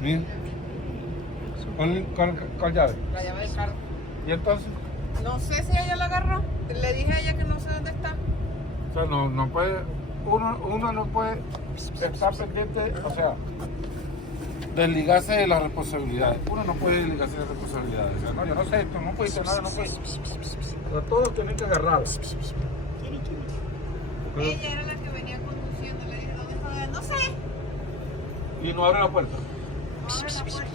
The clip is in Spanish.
Mira. ¿Cuál llave? La llave del carro. ¿Y entonces? No sé si ella la agarró. Le dije a ella que no sé dónde está. O sea, no puede, uno no puede estar pendiente, o sea, desligarse de las responsabilidades. Uno no puede desligarse de las responsabilidades. O sea, no, yo no sé esto, no puede ser nada, no puede. Pero todos tienen que agarrar. Ella era la que venía conduciendo. Le dije, ¿dónde está? No sé. Y no abre la puerta. No abre la puerta.